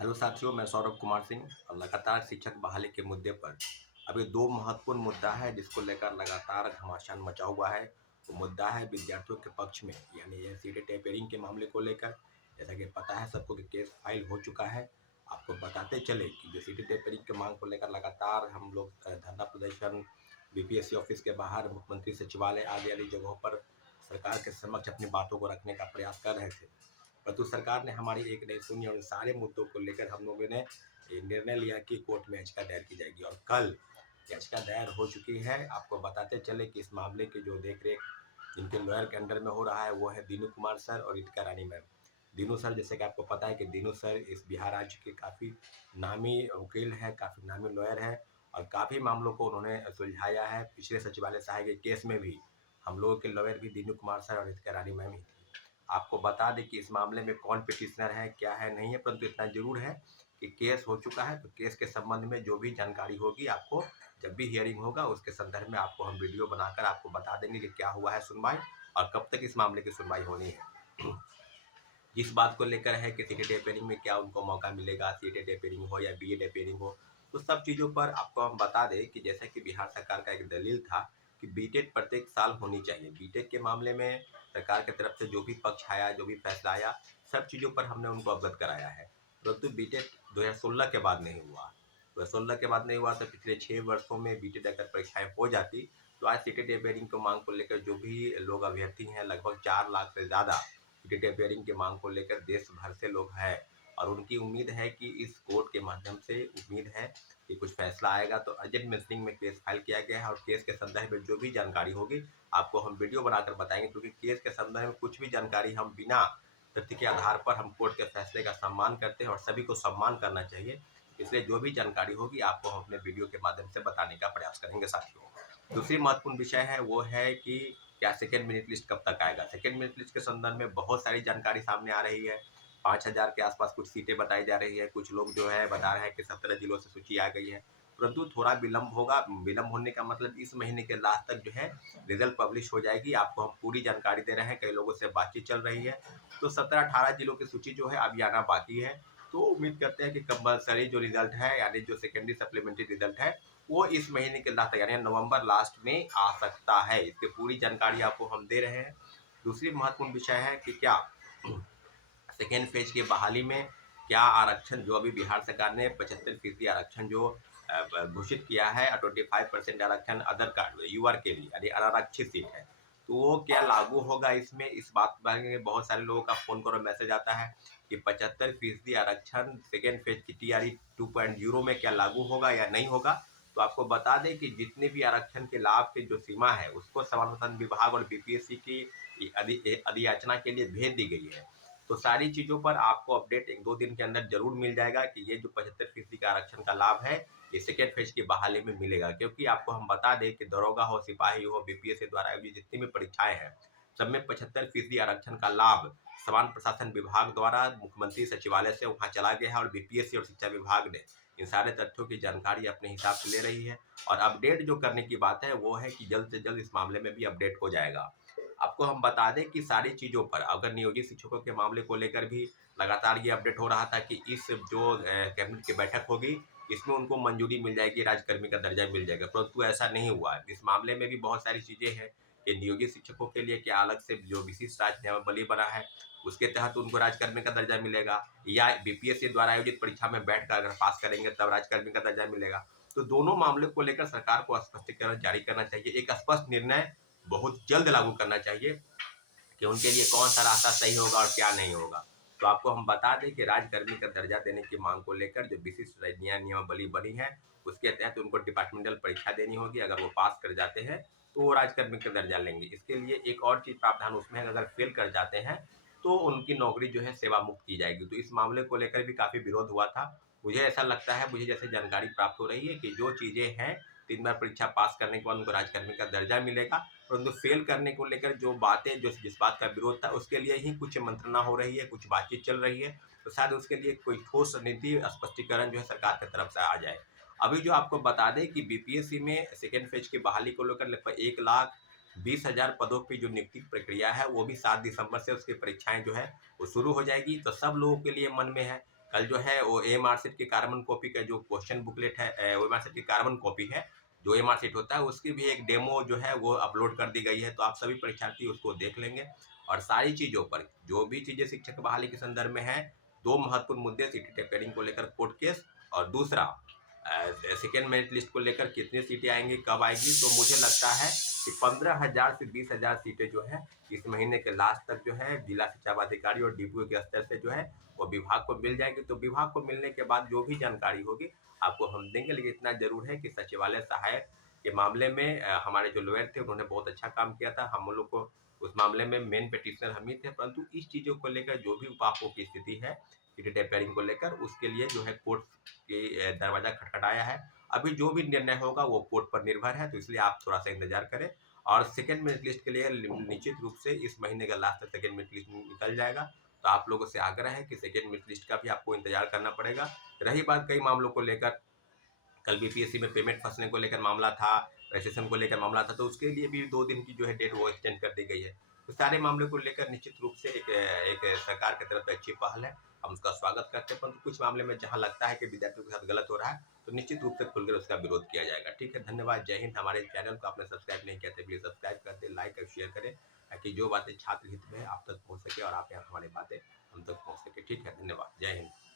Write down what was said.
Hello साथियों, मैं सौरभ कुमार सिंह और लगातार शिक्षक बहाली के मुद्दे पर अभी दो महत्वपूर्ण मुद्दा है जिसको लेकर लगातार घमासान मचा हुआ है। वो मुद्दा है विद्यार्थियों के पक्ष में, यानी ये सीटें टेपरिंग के मामले को लेकर। जैसा कि पता है सबको कि केस फाइल हो चुका है। आपको बताते चले कि जो सीटें टेपरिंग के मांग को लेकर लगातार हम लोग धरना प्रदर्शन बीपीएससी ऑफिस के बाहर, मुख्यमंत्री सचिवालय आदि आदि जगहों पर सरकार के समक्ष अपनी बातों को रखने का प्रयास कर रहे थे, परंतु सरकार ने हमारी एक नहीं सुनी और इन सारे मुद्दों को लेकर हम लोगों ने ये निर्णय लिया कि कोर्ट में याचिका दायर की जाएगी और कल याचिका दायर हो चुकी है। आपको बताते चले कि इस मामले की जो देख रेख जिनके लॉयर के अंडर में हो रहा है वो है दीनू कुमार सर और रितिका रानी मैम। दीनू सर, जैसे कि आपको पता है कि दीनू सर इस बिहार राज्य के काफ़ी नामी वकील हैं, काफ़ी नामी लॉयर हैं और काफ़ी मामलों को उन्होंने सुलझाया है। पिछले सचिवालय सहाय के केस में भी हम लोगों के लॉयर भी दीनू कुमार सर और रितिका रानी मैम ही थी। आपको बता दें कि इस मामले में कौन पिटिशनर है, क्या है, नहीं है, परंतु इतना जरूर है कि केस हो चुका है। तो केस के संबंध में जो भी जानकारी होगी आपको जब भी हियरिंग होगा उसके संदर्भ में आपको हम वीडियो बनाकर आपको बता देंगे कि क्या हुआ है सुनवाई और कब तक इस मामले की सुनवाई होनी है। जिस बात को लेकर है कि सीटेट टेपरिंग में क्या उनको मौका मिलेगा, सीटेट टेपरिंग हो या बीए टेपरिंग हो, तो सब चीज़ों पर आपको हम बता दें कि जैसे कि बिहार सरकार का एक दलील था कि बीटेट प्रत्येक साल होनी चाहिए। बीटेट के मामले में सरकार की तरफ से जो भी पक्ष आया, जो भी फैसला आया, सब चीज़ों पर हमने उनको अवगत कराया है, परंतु बीटेट 2016 के बाद नहीं हुआ। 2016 के बाद नहीं हुआ तो पिछले 6 वर्षों में बीटेट अगर परीक्षाएं हो जाती तो आज सीटेट टेपरिंग को मांग को लेकर जो भी लोग अभ्यर्थी हैं, लगभग 4 लाख से ज़्यादा सीटेट टेपरिंग की मांग को लेकर देश भर से लोग हैं और उनकी उम्मीद है कि इस कोर्ट के माध्यम से उम्मीद है कि कुछ फैसला आएगा। तो अर्जेंट मिसिंग में केस फाइल किया गया है और केस के संदर्भ में जो भी जानकारी होगी आपको हम वीडियो बनाकर बताएंगे, क्योंकि केस के संदर्भ में कुछ भी जानकारी हम बिना तथ्य के आधार पर हम कोर्ट के फैसले का सम्मान करते हैं और सभी को सम्मान करना चाहिए। इसलिए जो भी जानकारी होगी आपको हम अपने वीडियो के माध्यम से बताने का प्रयास करेंगे साथियों। दूसरी महत्वपूर्ण विषय है वो है कि क्या सेकेंड मेरिट लिस्ट कब तक आएगा। सेकेंड मेरिट लिस्ट के संदर्भ में बहुत सारी जानकारी सामने आ रही है। 5,000 के आसपास कुछ सीटें बताई जा रही है, कुछ लोग जो है बता रहे हैं कि 17 जिलों से सूची आ गई है, परंतु थोड़ा विलंब होगा। विलंब होने का मतलब इस महीने के लास्ट तक जो है रिजल्ट पब्लिश हो जाएगी। आपको हम पूरी जानकारी दे रहे हैं, कई लोगों से बातचीत चल रही है। तो 17-18 जिलों की सूची जो है अभी आना बाकी है। तो उम्मीद करते हैं कि कंपलसरी जो रिजल्ट है, यानी जो सेकेंडरी सप्लीमेंट्री रिजल्ट है, वो इस महीने के लास्ट यानी नवंबर लास्ट में आ सकता है। इसकी पूरी जानकारी आपको हम दे रहे हैं। दूसरी महत्वपूर्ण विषय है कि क्या सेकेंड फेज की बहाली में क्या आरक्षण, जो अभी बिहार सरकार ने 75% आरक्षण जो घोषित किया है, 25% आरक्षण अदर कार्ड यूआर के लिए यानी अनारक्षित सीट है, तो वो क्या लागू होगा इसमें। इस बात में बहुत सारे लोगों का फोन करो मैसेज आता है कि 75% आरक्षण सेकेंड फेज की टीआरई 2.0 में क्या लागू होगा या नहीं होगा। तो आपको बता दें कि जितने भी आरक्षण के लाभ की जो सीमा है उसको समाधान विभाग और बीपीएससी की अधियाचना के लिए भेज दी गई है। तो सारी चीज़ों पर आपको अपडेट 1-2 दिन के अंदर जरूर मिल जाएगा कि ये जो 75% का आरक्षण का लाभ है ये सेकेंड फेज की बहाली में मिलेगा। क्योंकि आपको हम बता दें कि दरोगा हो, सिपाही हो, बीपीएससी द्वारा आयोजित जितनी भी परीक्षाएं हैं सब में 75% आरक्षण का लाभ सामान्य प्रशासन विभाग द्वारा मुख्यमंत्री सचिवालय से वहाँ चला गया है और बीपीएससी और शिक्षा विभाग ने इन सारे तथ्यों की जानकारी अपने हिसाब से ले रही है। और अपडेट जो करने की बात है वो है कि जल्द से जल्द इस मामले में भी अपडेट हो जाएगा। आपको हम बता दें कि सारी चीज़ों पर अगर नियोजित शिक्षकों के मामले को लेकर भी लगातार ये अपडेट हो रहा था कि इस जो कैबिनेट की बैठक होगी इसमें उनको मंजूरी मिल जाएगी, राज्यकर्मी का दर्जा मिल जाएगा, परंतु ऐसा नहीं हुआ। इस मामले में भी बहुत सारी चीज़ें हैं कि नियोजित शिक्षकों के लिए क्या अलग से जो विशिष्ट राज्य नियमावली बना है उसके तहत उनको राज्यकर्मी का दर्जा मिलेगा, या बीपीएससी द्वारा आयोजित परीक्षा में बैठकर अगर पास करेंगे तब राज्यकर्मी का दर्जा मिलेगा। तो दोनों मामले को लेकर सरकार को स्पष्टीकरण जारी करना चाहिए, एक स्पष्ट निर्णय बहुत जल्द लागू करना चाहिए कि उनके लिए कौन सा रास्ता सही होगा और क्या नहीं होगा। तो आपको हम बता दें कि राज्यकर्मी का दर्जा देने की मांग को लेकर जो विशिष्ट नियमावली बनी है उसके तहत उनको डिपार्टमेंटल परीक्षा देनी होगी। अगर वो पास कर जाते हैं तो वो राज्यकर्मी का दर्जा लेंगे। इसके लिए एक और चीज प्रावधान उसमें है, अगर फेल कर जाते हैं तो उनकी नौकरी जो है सेवा मुक्त की जाएगी। तो इस मामले को लेकर भी काफी विरोध हुआ था। मुझे ऐसा लगता है, मुझे जैसे जानकारी प्राप्त हो रही है कि जो चीजें हैं 3 बार परीक्षा पास करने के बाद उनको राज्यकर्मी का दर्जा मिलेगा, परंतु फेल करने को लेकर जो बातें, जो जिस बात का विरोध था उसके लिए ही कुछ मंत्रणा हो रही है, कुछ बातचीत चल रही है। तो शायद उसके लिए कोई ठोस नीति स्पष्टीकरण जो है सरकार की तरफ से आ जाए। अभी जो आपको बता दें कि बीपीएससी में सेकेंड फेज की बहाली को लेकर लगभग 1,20,000 पदों की जो नियुक्ति प्रक्रिया है वो भी 7 दिसंबर से उसकी परीक्षाएं जो है वो शुरू हो जाएगी। तो सब लोगों के लिए मन में है कल जो है वो एएमआर शीट की कार्बन कॉपी का जो क्वेश्चन बुकलेट है, एएमआर शीट की कार्बन कॉपी है, जो एएमआर शीट होता है उसकी भी एक डेमो जो है वो अपलोड कर दी गई है, तो आप सभी परीक्षार्थी उसको देख लेंगे। और सारी चीज़ों पर जो भी चीज़ें शिक्षक बहाली के संदर्भ में है, 2 महत्वपूर्ण मुद्दे सीटी टेपरिंग को लेकर कोर्ट केस, और दूसरा सेकेंड मेरिट लिस्ट को लेकर कितनी सीटें आएंगी, कब आएगी, तो मुझे लगता है कि 15,000 से 20,000 सीटें जो है इस महीने के लास्ट तक जो है जिला शिक्षा पदाधिकारी और डीपीओ के स्तर से जो है वो विभाग को मिल जाएगी। तो विभाग को मिलने के बाद जो भी जानकारी होगी आपको हम देंगे, लेकिन इतना जरूर है कि सचिवालय सहायक के मामले में हमारे जो लॉयर थे उन्होंने बहुत अच्छा काम किया था। हम लोग को उस मामले में मेन पिटिशनर हम ही थे, परंतु इस चीज़ों को लेकर जो भी उपापों की स्थिति है सीटी टेपरिंग को लेकर, उसके लिए जो है कोर्ट के दरवाजा खटखटाया है। अभी जो भी निर्णय होगा वो कोर्ट पर निर्भर है, तो इसलिए आप थोड़ा सा इंतजार करें। और सेकेंड मेरिट लिस्ट के लिए निश्चित रूप से इस महीने का लास्ट तक सेकेंड मेरिट लिस्ट निकल जाएगा। तो आप लोगों से आग्रह है कि सेकेंड मेरिट लिस्ट का भी आपको इंतजार करना पड़ेगा। रही बात कई मामलों को लेकर, कल बीपीएससी में पेमेंट फंसने को लेकर मामला था, रजिस्ट्रेशन को लेकर मामला था, तो उसके लिए भी 2 दिन की जो है डेट वो एक्सटेंड कर दी गई है। तो सारे मामले को लेकर निश्चित रूप से एक सरकार की तरफ से अच्छी पहल है, हम उसका स्वागत करते हैं। परंतु कुछ मामले में जहाँ लगता है कि विद्यार्थियों के साथ गलत हो रहा है, तो निश्चित रूप से खुलकर उसका विरोध किया जाएगा। ठीक है, धन्यवाद, जय हिंद। हमारे चैनल को आपने सब्सक्राइब नहीं किया तो प्लीज सब्सक्राइब कर दें, लाइक और शेयर करें, ताकि जो बातें छात्र हित में है आप तक पहुँच सके और आप यहाँ हमारी बातें हम तक पहुँच सके। ठीक है, धन्यवाद, जय हिंद।